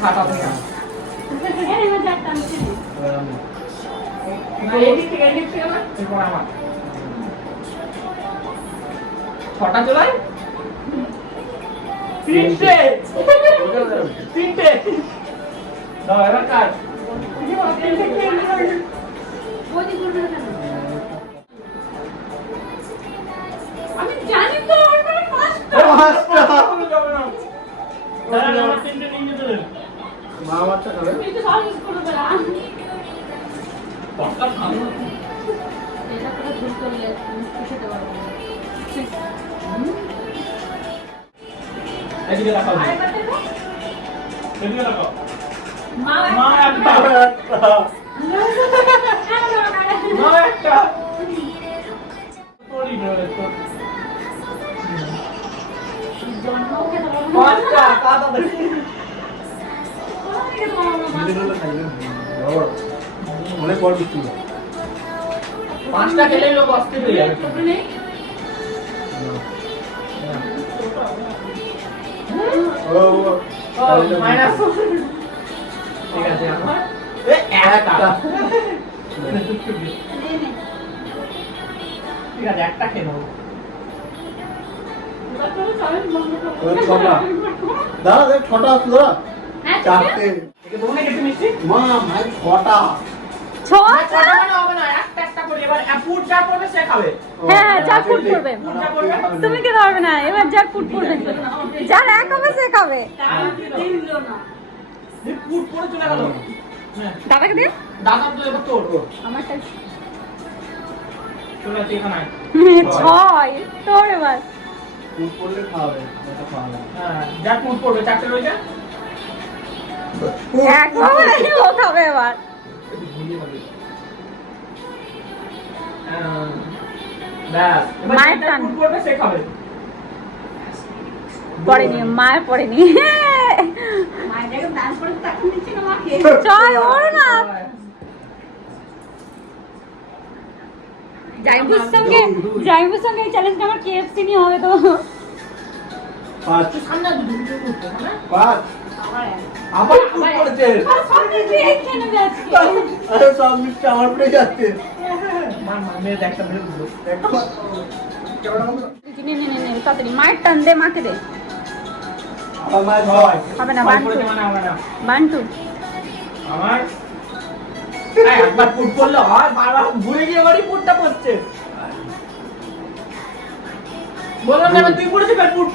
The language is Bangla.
খাতা থেকে ছটা চলাই তিনটে দাও এবার কাজ আমি জানি তো মা বাচ্চা খাবে তুমি তো সব ইউজ করবে না পটকা খাবো এটা পুরো ভুল করলে খেতে পারবো না এদিকে রাখো আরেকবার দেখো এদিকে রাখো মা মা একটা মা একটা তোরি ধরে তো পাঁচটা কাটা দেখি অনেক বড় বিক্রি পাঁচটা খেলে লোক অস্থির হয়ে যাবে মাইনাস ঠিক আছে আমার একটা ঠিক আছে একটা খেয়ে নেবো দাদা দেখ ছটা আসলো চারটে বউনে কেটে মিষ্টি মা ভাই ছটা ছটা মানে হবে না একটা একটা করে এবার ফুড যা করবে সে খাবে হ্যাঁ যার ফুড করবে যা করবে তুমি খেতে পারবে না এবার যার ফুড করবে যার এক হবে সে খাবে ফুড পড়ে চলে গেল দাদাকে দে দাদা তো এবার তোর আমারটা চলে আসি এখানে ছয় তোর এবার দুধ পড়লে খাওয়াবে এটা খাওয়াবে হ্যাঁ যা ফুড পড়বে চারটে রয়েছে একদম ও খাবে এবার ব্যাস মায়ের টান। ফুড পড়বে সে খাবে পড়েনি মায়ের পড়েনি মায়ের দেখো ডান্স করে তখন দিচ্ছি না মাকে ছয় ওর না জাইবুর সঙ্গে এই চ্যালেঞ্জটা আমার কেএফসি নিয়ে হবে তো পাঁচ তুই সামনে দুটো করতে হ্যাঁ পাঁচ আবার আবার ফুড পড়েছে সব কিছু এই খেয়ে নেবে আজকে আরে সব মিষ্টি আমার পেটে যাচ্ছে মার মেয়ে একটা মেরে দিল একবার কেমন হলো নে নে নে নে তাড়াতাড়ি মায়ের টান দে মাকে দে আমার মায়ের ছয় হবে না ছয় বান্টু পড়েছে মানে হবে না বান্টু আমার একবার ফুড পড়লে হয় বারবার ভুলে গিয়ে বাড়ি ফুডটা পড়ছে বললাম না তুই পড়েছিস ফুড